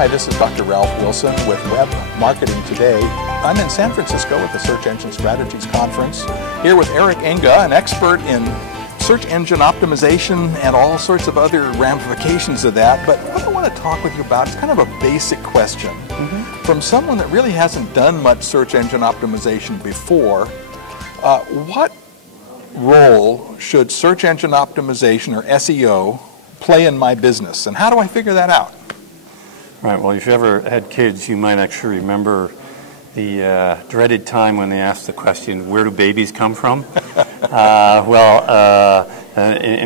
Hi, this is Dr. Ralph Wilson with Web Marketing Today. I'm in San Francisco at the Search Engine Strategies Conference, here with Eric Enge, an expert in search engine optimization and all sorts of other ramifications of that. But what I want to talk with you about is kind of a basic question. From someone that really hasn't done much search engine optimization before, what role should search engine optimization, or SEO, play in my business, and how do I figure that out? Right, well, if you ever had kids, you might actually remember the dreaded time when they asked the question, where do babies come from? In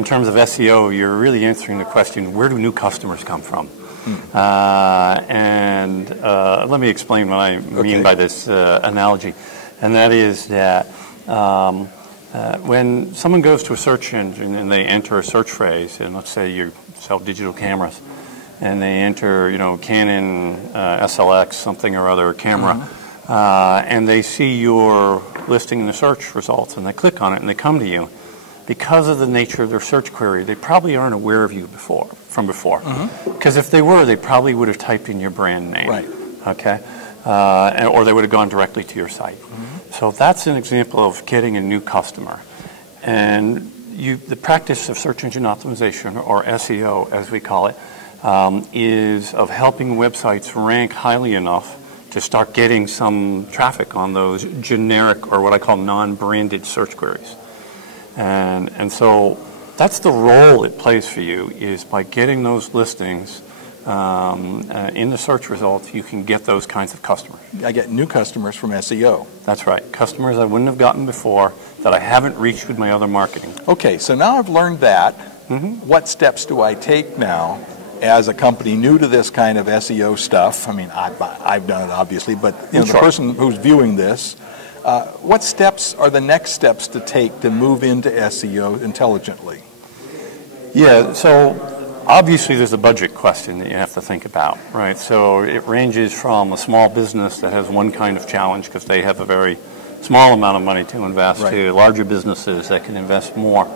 terms of SEO, you're really answering the question, where do new customers come from? Let me explain what I mean by this analogy. And that is that when someone goes to a search engine and they enter a search phrase, and let's say you sell digital cameras, and they enter, Canon SLX, something or other camera, and they see your listing in the search results, and they click on it, and they come to you. Because of the nature of their search query, they probably aren't aware of you from before. Because if they were, they probably would have typed in your brand name. Right. Okay? Or they would have gone directly to your site. So that's an example of getting a new customer. And the practice of search engine optimization, or SEO as we call it, is of helping websites rank highly enough to start getting some traffic on those generic, or what I call non-branded search queries. And so that's the role it plays for you, is by getting those listings in the search results, you can get those kinds of customers. I get new customers from SEO. That's right. Customers I wouldn't have gotten before that I haven't reached with my other marketing. Okay, so now I've learned that. What steps do I take now as a company new to this kind of SEO stuff? I mean, I've done it obviously, but the person who's viewing this, what steps are the next steps to take to move into SEO intelligently? Yeah, so obviously there's a budget question that you have to think about, right? So it ranges from a small business that has one kind of challenge because they have a very small amount of money to invest to larger businesses that can invest more.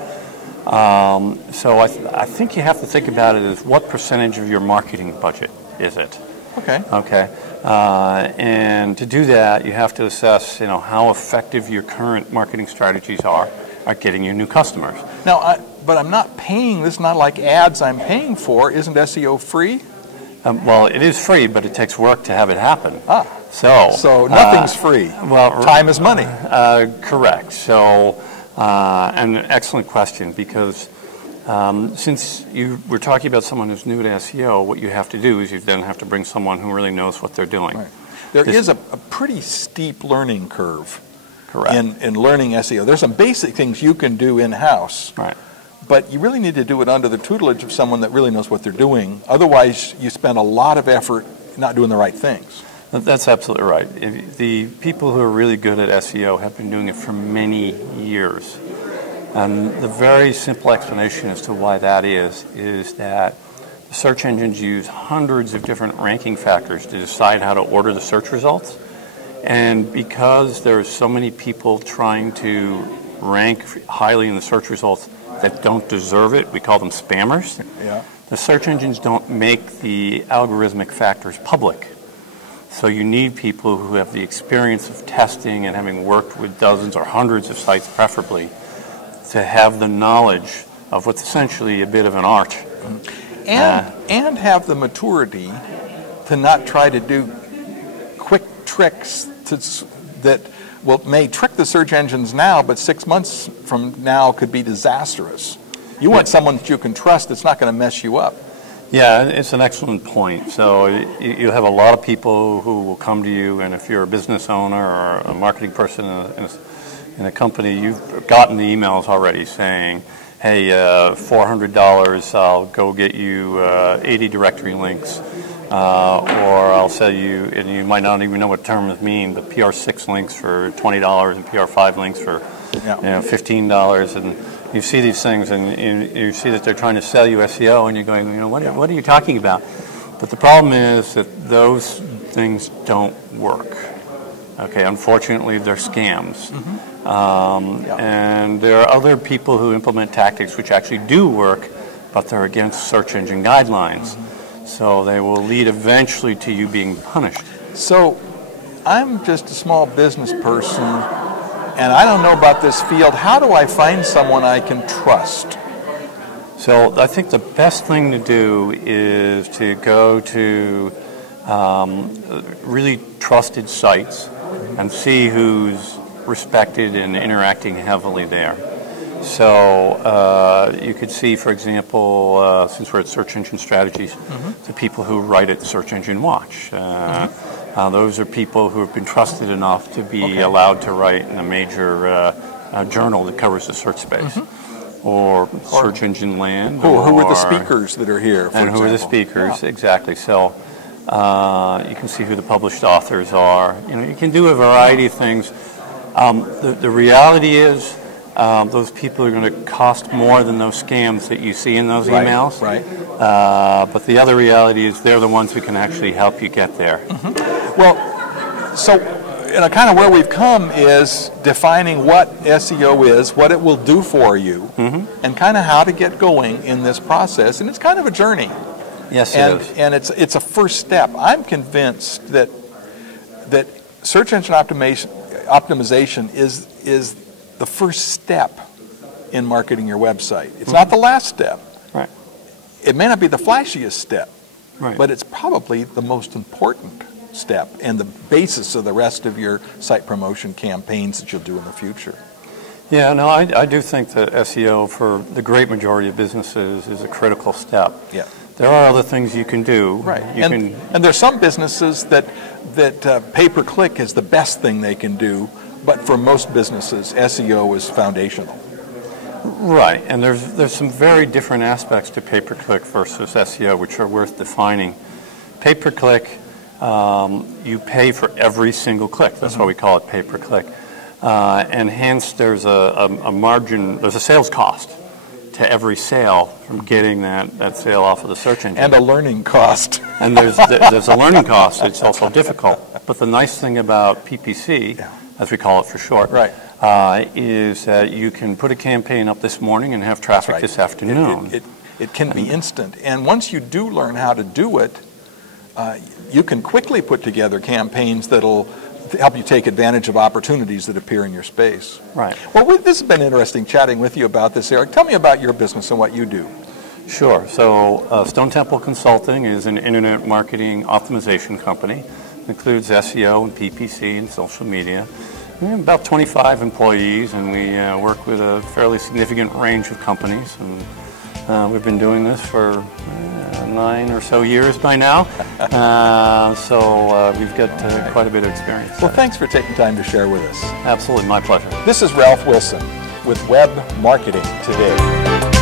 So I think you have to think about it as what percentage of your marketing budget is it? Okay. And to do that, you have to assess, how effective your current marketing strategies are at getting you new customers. Now, but I'm not paying. This is not like ads I'm paying for. Isn't SEO free? Well, it is free, but it takes work to have it happen. So nothing's free. Well, time is money. Correct. So, an excellent question, because since you were talking about someone who's new to SEO, what you have to do is you then have to bring someone who really knows what they're doing. Right. There is a pretty steep learning curve in learning SEO. There's some basic things you can do in-house. Right. But you really need to do it under the tutelage of someone that really knows what they're doing. Otherwise, you spend a lot of effort not doing the right things. That's absolutely right. The people who are really good at SEO have been doing it for many years. And the very simple explanation as to why that is that the search engines use hundreds of different ranking factors to decide how to order the search results. And because there are so many people trying to rank highly in the search results that don't deserve it, we call them spammers. The search engines don't make the algorithmic factors public. So you need people who have the experience of testing and having worked with dozens or hundreds of sites preferably to have the knowledge of what's essentially a bit of an art. And have the maturity to not try to do quick tricks that may trick the search engines now, but 6 months from now could be disastrous. You want someone that you can trust that's not going to mess you up. Yeah, it's an excellent point. So you have a lot of people who will come to you, and if you're a business owner or a marketing person in a company, you've gotten the emails already saying, hey, $400, I'll go get you 80 directory links. Or I'll sell you, and you might not even know what terms mean, but PR6 links for $20 and PR5 links for $15. And you see these things, and you see that they're trying to sell you SEO, and you're going, what are you talking about? But the problem is that those things don't work. Okay, unfortunately, they're scams. And there are other people who implement tactics which actually do work, but they're against search engine guidelines. So they will lead eventually to you being punished. So I'm just a small business person, and I don't know about this field. How do I find someone I can trust? So I think the best thing to do is to go to really trusted sites and see who's respected and interacting heavily there. So you could see, for example, since we're at Search Engine Strategies, the people who write at Search Engine Watch. Those are people who have been trusted enough to be allowed to write in a major journal that covers the search space. Or Search Engine Land. Who are the speakers that are here, for and example? Who are the speakers, exactly. So you can see who the published authors are. You can do a variety of things. The reality is those people are going to cost more than those scams that you see in those emails. Right. But the other reality is they're the ones who can actually help you get there. Well, so kind of where we've come is defining what SEO is, what it will do for you, and kind of how to get going in this process. And it's kind of a journey. Yes, it is. And it's a first step. I'm convinced that search engine optimization is the first step in marketing your website. It's not the last step. Right. It may not be the flashiest step, right, but it's probably the most important step and the basis of the rest of your site promotion campaigns that you'll do in the future. Yeah, no, I do think that SEO for the great majority of businesses is a critical step. Yeah. There are other things you can do. Right. And there's some businesses that pay-per-click is the best thing they can do, but for most businesses, SEO is foundational. Right, and there's some very different aspects to pay-per-click versus SEO, which are worth defining. Pay-per-click, you pay for every single click. That's why we call it pay-per-click. And hence there's a margin, there's a sales cost to every sale from getting that sale off of the search engine. And a learning cost. And there's a learning cost. It's also difficult. But the nice thing about PPC, as we call it for short, is that you can put a campaign up this morning and have traffic this afternoon. It can be instant. And once you do learn how to do it, you can quickly put together campaigns that'll help you take advantage of opportunities that appear in your space. Right. Well, this has been interesting chatting with you about this, Eric. Tell me about your business and what you do. Sure. So Stone Temple Consulting is an internet marketing optimization company. It includes SEO and PPC and social media. We have about 25 employees, and we work with a fairly significant range of companies. And we've been doing this for 9 or so years by now. So we've got quite a bit of experience. Well, thanks for taking time to share with us. Absolutely, my pleasure. This is Ralph Wilson with Web Marketing Today.